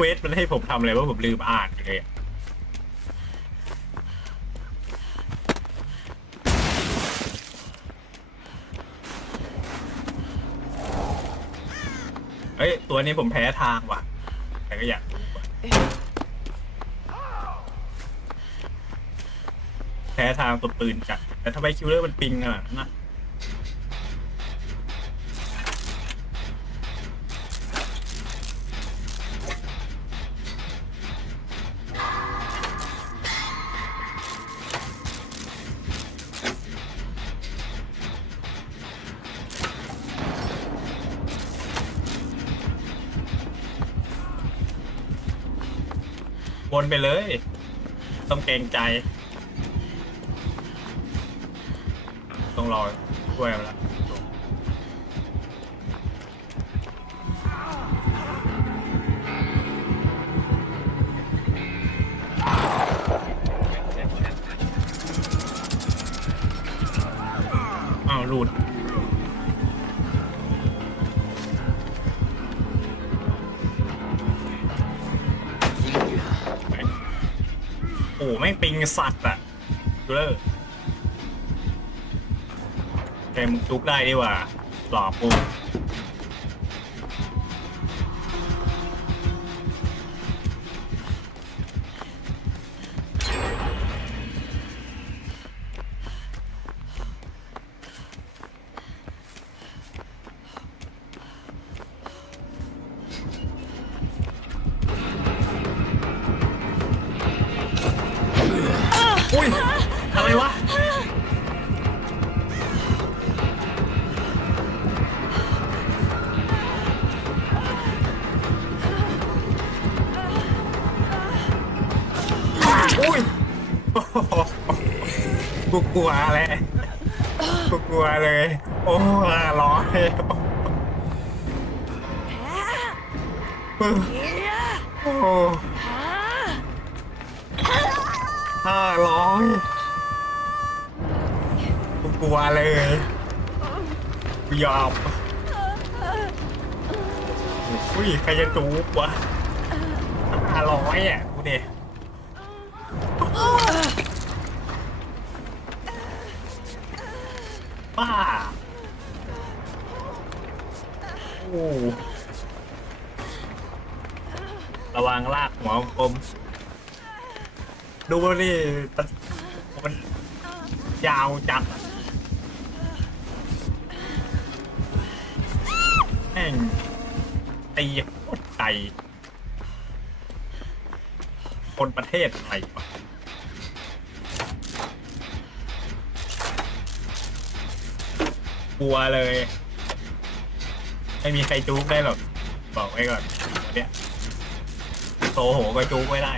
ควสมันให้ผมทำอะไรว่าผมลืมอ่านเลยอะเฮ้ย ตัวนี้ผมแพ้ทางว่ะ แต่ก็อยากรู้ว่ะแพ้ทางตัวปืนจัด แต่ทำไมคิวเลอร์มันปิงขนาดนั้นนะ วนไปเลย ต้องเกรงใจ ต้องรอช่วยมันละอ้าวหลุด แม่งปิงสัตว์อะดูเลยแกมึงจุกได้ดีกว่าหลอกกู กูกลัวเลยกูกลัวเลย โอ้ร้อยโอ้ห้าร้อยกูกลัวเลยกูยอมอุ้ยใครจะจูบวะห้าร้อยอะกูเดย ป้า โอ้ระวังลากหัวกลมดูนี่มันมันยาวจัดแม่งตีโคตรไกลคนประเทศอะไรวะ กลัวเลย ไม่มีใครจู๊กได้หรอก บอกไว้ก่อนเนี่ยโตโหก็จู๊กไม่ได้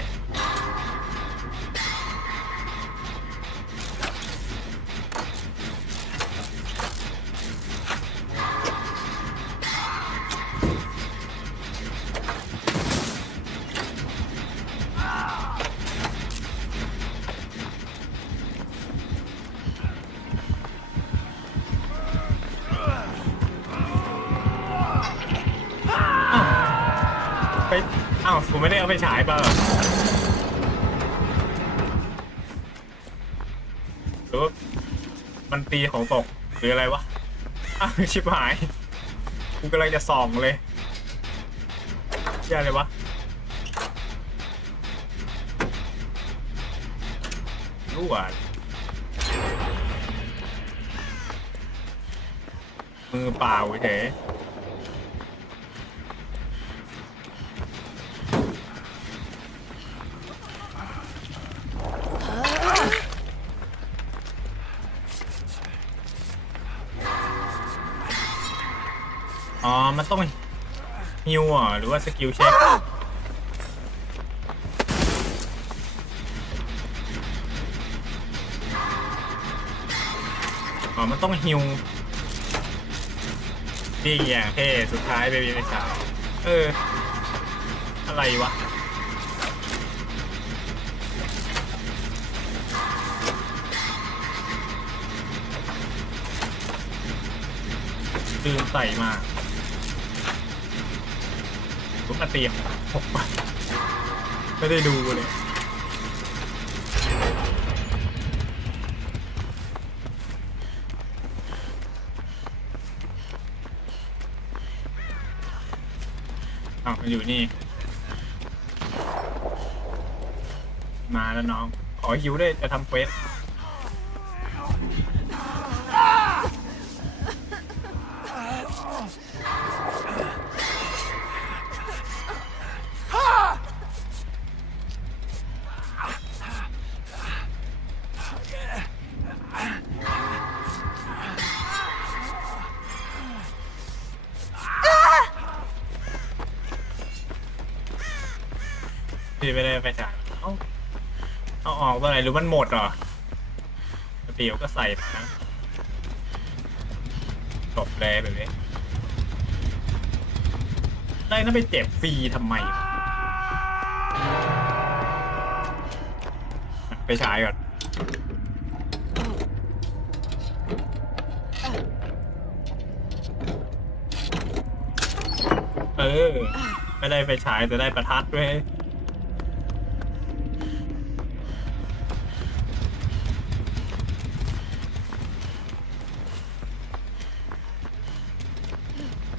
ไปอ้าวผมไม่ได้เอาไปฉายมาเหรอหรือว่ามันตีของตกหรืออะไรวะอ้าวชิบหายกูกำลังจะส่องเลยแย่เลยวะรั่วมือเปล่าเฉย มันต้องฮิวอะหรือว่าสกิลเช็คอ๋อมันต้องฮิวดีอย่างเท่สุดท้ายไปมีไม่สาวเออ อะไรวะลืมใส่มา ผมมาเตรียมผมไม่ได้ดูเลยอ้าวมันอยู่นี่ มาแล้วน้อง ขอฮิวด้วยจะทำเควส พี่ไม่ได้ไปจ่ายเอาเอาออกตัวไหนหรือมันหมดเหรอเดี๋ยวก็ใส่มาจบเลยแบบนี้ได้นั่นไปเจ็บฟรีทำไม ไปฉายก่อนเออ ไม่ได้ไปฉายแต่ได้ประทัดด้วย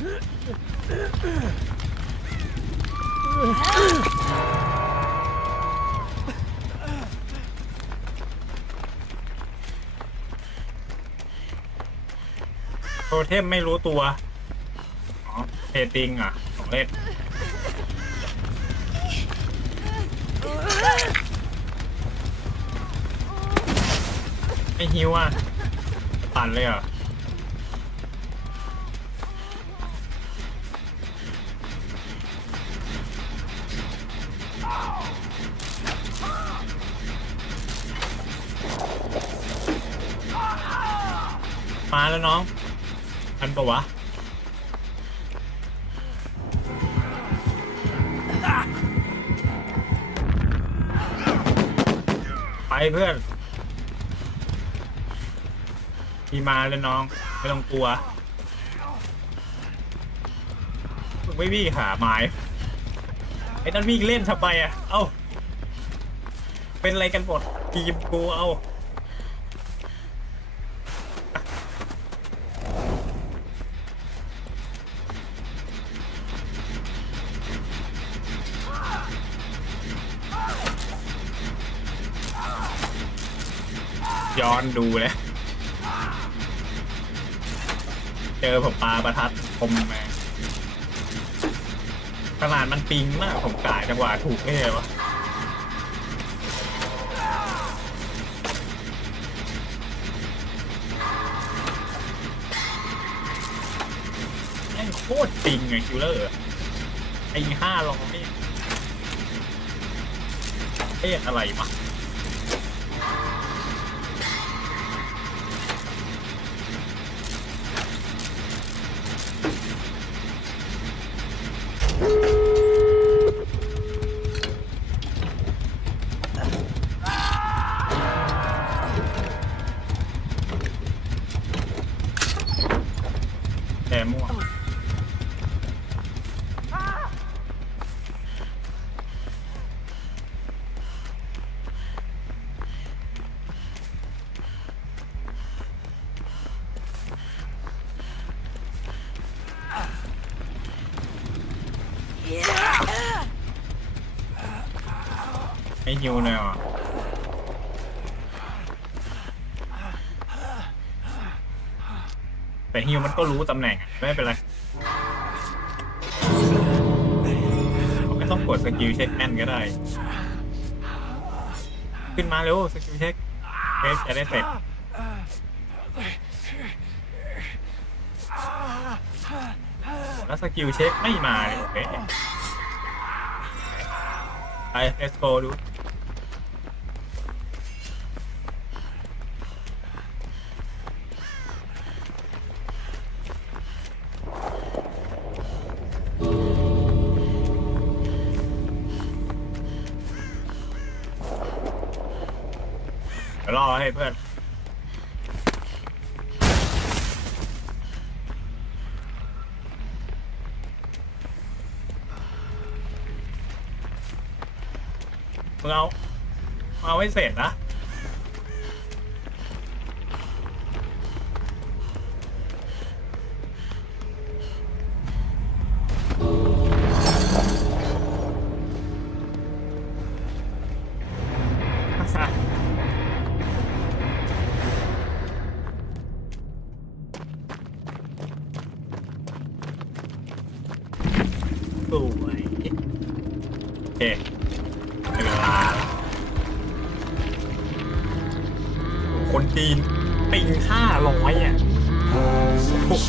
โทเทมไม่รู้ตัว อ๋อเพติงอะ ของเล่นไม่ฮิวอะปั่นเลยเหรอ แล้วน้องทันปะวะไปเพื่อนมีมาแล้วน้องไม่ต้องกลัวมึงไม่วิ่งหาไม้ไอ้นั่นวิ่งเล่นทำไมอะเอ้าเป็นอะไรกันหมดทีมกูเอ้า อนดูเลย เจอผมปลาประทัดคมมาขนาดมันปิงมากผมกายจังหวะถูกไม่เลยวะแม่งโคตรปิงไงคิวเลอร์ไอ้ห้าร้อยเอ๊ะอะไรวะ แไม่ฮิวเลยอะแต่ฮิวมันก็รู้ตำแหน่งไม่เป็นไรไม่ต้องกดสกิลเช็คแม่นก็ได้ ขึ้นมาเร็วสกิลเช็คเช็คจะได้เสร็จแล้วสกิลเช็คไม่มาเลยโอเคไป let's go ดู ยวรอให้เพื่อนเราเอาไห้เสร็จนะ เคเวลาโอ้คนจีนปิงห้าร้อยอะโอ้โห